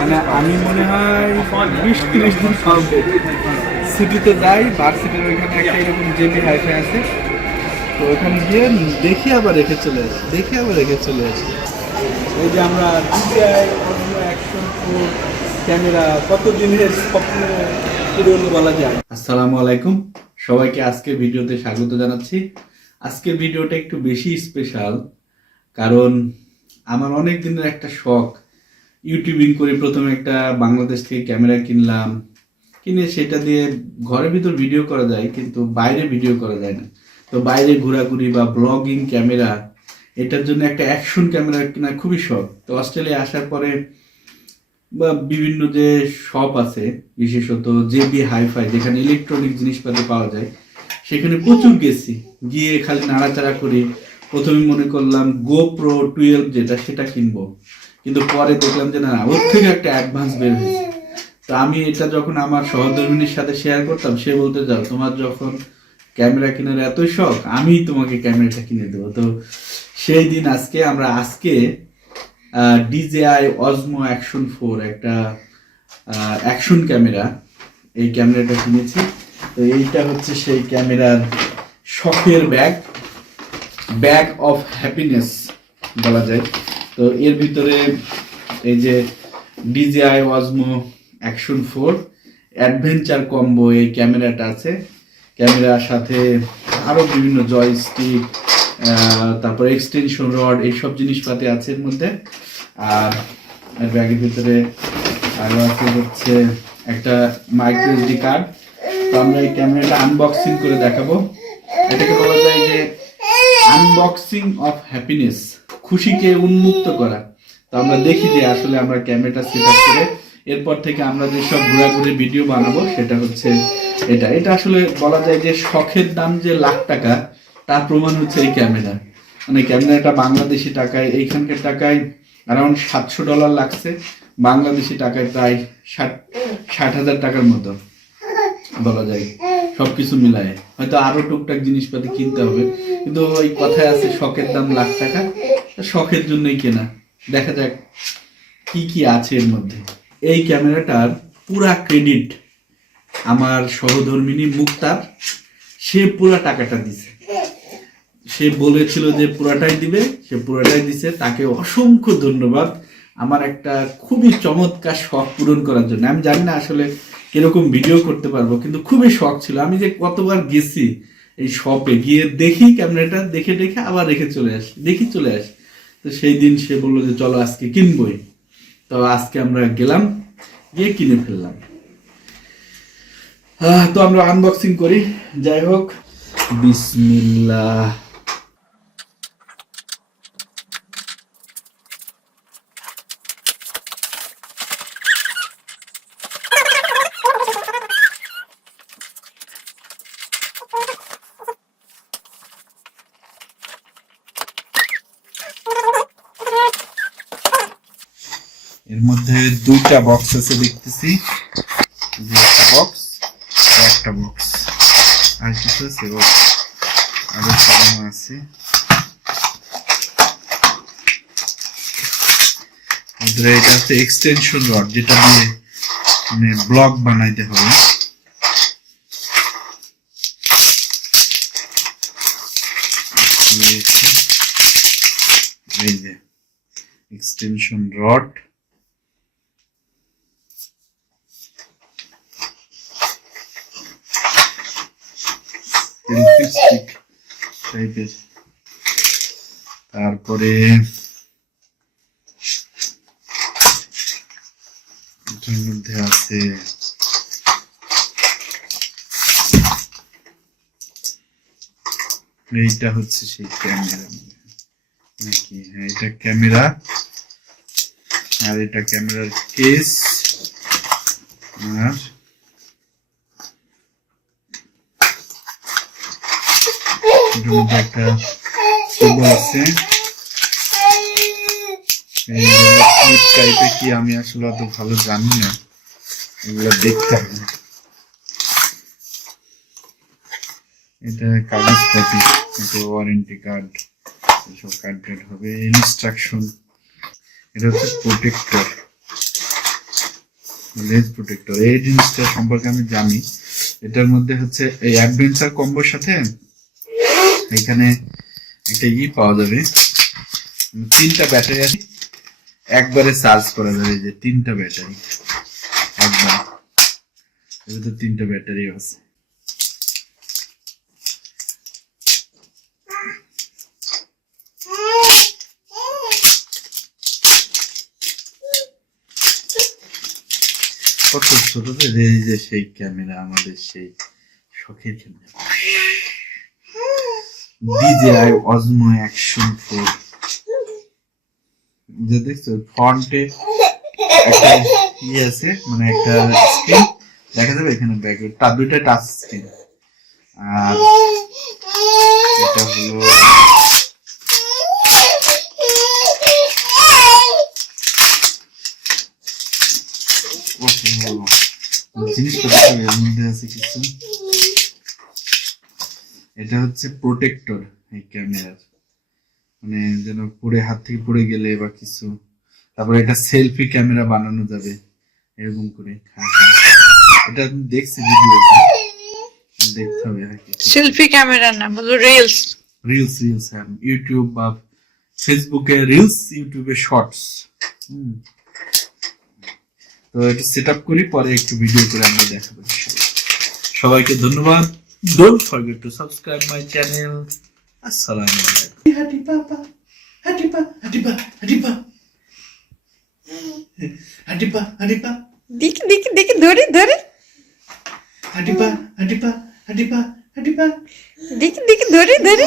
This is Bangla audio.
মানে আমি মনে হয় 20-30 দিন চলবে। সিটিতে যাই, ভার্সিটির ওইখানে একটা এরকম জেবি হাইফাই আছে, তো ওখানে গিয়ে দেখি আবার রেখে চলে আসি। এই যে আমরা DJI Osmo Action Pro camera কতদিনের স্বপ্ন পূরণ বলা যায়। আসসালামু আলাইকুম, সবাইকে আজকের ভিডিওতে স্বাগত জানাচ্ছি। আজকের ভিডিওটা একটু বেশি স্পেশাল, কারণ আমার অনেক দিনের একটা শখ। ইউটিউবিং করে প্রথমে একটা বাংলাদেশ থেকে ক্যামেরা কিনলাম, কিনে সেটা দিয়ে ঘরের ভিতর ভিডিও করা যায়, কিন্তু বাইরে ভিডিও করা যায় না। তো বাইরে ঘোরাঘুরি বা ব্লগিং ক্যামেরা, এটার জন্য একটা অ্যাকশন ক্যামেরা কেনার খুবই শখ। তো অস্ট্রেলিয়া আসার পরে বা বিভিন্ন যে শপ আছে, বিশেষত জেবি হাইফাই যেখানে ইলেকট্রনিক জিনিসপাতি পাওয়া যায়, সেখানে প্রচুর গেছি। গিয়ে খালি নাড়াচাড়া করি। প্রথমে মনে করলাম GoPro 12 যেটা, সেটা কিনবো, কিন্তু পরে দেখলাম যে না, ওর থেকে একটা অ্যাডভান্স বের হয়েছে। তো আমি এটা যখন আমার সহধর্মিনীর সাথে শেয়ার করতাম, সে বলতে যাও, তোমার যখন ক্যামেরা কেনার এতই শখ, আমি তোমাকে ক্যামেরাটা কিনে দেবো। তো সেই দিন আজকে DJI Osmo Action 4 একটা অ্যাকশন ক্যামেরা, এই ক্যামেরাটা কিনেছি। তো এইটা হচ্ছে সেই ক্যামেরার শখের ব্যাগ অফ হ্যাপিনেস বলা যায়। তো এর ভিতরে এই যে DJI Osmo Action 4 adventure combo এই ক্যামেরাটা আছে। ক্যামেরার সাথে আরও বিভিন্ন জয়স্টিক, তারপর এক্সটেনশন রড, এইসব জিনিসপাতি আছে এর মধ্যে। আর ব্যাগের ভিতরে আরও আছে হচ্ছে একটা মাইক্রো SD কার্ড। তো আমরা এই ক্যামেরাটা আনবক্সিং করে দেখাবো। এটাকে বলা যায় যে আনবক্সিং অফ হ্যাপিনেস, খুশিকে উন্মুক্ত করা। তো আমরা দেখি যে আসলে আমরা ক্যামেরাটা সেট আপ করে এরপর থেকে আমরা যেসব ঘোরাঘুরি ভিডিও বানাবো, সেটা হচ্ছে এটা আসলে বলা যায় যে শখের দাম যে লাখ টাকা, তার প্রমাণ হচ্ছে এই ক্যামেরা। মানে ক্যামেরাটা বাংলাদেশি টাকায়, এইখানকার টাকায় অ্যারাউন্ড $700 লাগছে, বাংলাদেশি টাকায় প্রায় 60,000 টাকার মতো বলা যায়। সবকিছু মিলায় হয়তো আরো টুকটাক জিনিসপাতি কিনতে হবে, কিন্তু ওই কথায় আছে শখের দাম লাখ টাকা। শখের জন্যই কেনা। দেখা যাক কি কি আছে এর মধ্যে। এই ক্যামেরাটার পুরা ক্রেডিট আমার সহধর্মিনী মুক্তার। সে পুরা টাকাটা দিছে, সে বলেছিল যে পুরাটাই দিবে, সে পুরাটাই দিছে। তাকে অসংখ্য ধন্যবাদ আমার একটা খুবই চমৎকার শখ পূরণ করার জন্য। আমি জানি না আসলে কিরকম ভিডিও করতে পারবো, কিন্তু খুবই শখ ছিল। আমি যে কতবার গেছি এই শপে, গিয়ে দেখি ক্যামেরাটা, দেখে আবার রেখে চলে আসি। তো সেই দিন সে বললো যে চলো আজকে কিনবই। তো আজকে আমরা গেলাম, গিয়ে কিনে ফেললাম। তো আমরা আনবক্সিং করি। যাই হোক, বিসমিল্লাহ। এর মধ্যে দুইটা বক্স আছে দেখতেছি, একটা বক্স আর কিছু আছে, আরো সামনে আছে। এটা হচ্ছে এক্সটেনশন রড, যেটা দিয়ে মানে ব্লক বানাইতে হবে। এই যে এক্সটেনশন রড, টাইপের। তারপরে এটার মধ্যে আছে এইটা হচ্ছে সেই ক্যামেরা নাকি? হ্যাঁ, এটা ক্যামেরা, আর এটা ক্যামেরার কেস, আর একটা আছে টাইপের, কি আমি আসলে অত ভালো জানি না, এগুলো দেখতে হবে। এটা কাগজপত্র, এটা ওয়ারেন্টি কার্ড, এসব কার্ড হবে, ইনস্ট্রাকশন। এটা হচ্ছে প্রোটেক্টর, লেন্স প্রোটেক্টর এই জিনিসটা সম্পর্কে আমি জানি। এটার মধ্যে হচ্ছে এই অ্যাডভেঞ্চার কম্বোর সাথে এখানে একটা পাওয়া যাবে, 3টা ব্যাটারি আছে, একবারে চার্জ করা যাবে। যে 3টা ব্যাটারি একবার, এর ভিতরে 3টা ব্যাটারি আছে। কত ছোট যে সেই ক্যামেরা, আমাদের সেই শখের ক্যামেরা DJI Osmo Action 4। যে দেখছো ফ্রন্টে একটা আছে, মানে একটা স্ক্রিন দেখা যাবে এখানে, ব্যাক দুইটা টাচ স্ক্রিন। আর এটা হলো জিনিসপত্র এর মধ্যে আছে কিছু। এটা হচ্ছে প্রোটেক্টর এই ক্যামেরার, মানে যেন পড়ে হাত থেকে পড়ে গেলে বা কিছু। তারপরে এটা সেলফি ক্যামেরা বানানো যাবে এরকম করে। এটা আমি দেখছি ভিডিওতে, দেখতে হবে। সেলফি ক্যামেরা না, বলো রিলস। রিলস হ্যাঁ, ইউটিউব বা ফেসবুকে রিলস, ইউটিউবে শর্টস। তো এটা সেট আপ করি, পরে একটু ভিডিও করে আমরা দেখাবো। সবাইকে ধন্যবাদ। Don't forget to subscribe my channel. আসসালামু আলাইকুম। হাঁটি পাপা, হাঁটি পা, হাঁটি পা, হাঁটি পা, হাঁটি পা, হাঁটি পা, দেখি দেখি দেখি, ধরে ধরে, হাঁটি পা, হাঁটি পা, হাঁটি পা, হাঁটি পা, দেখি দেখি, ধরে ধরে।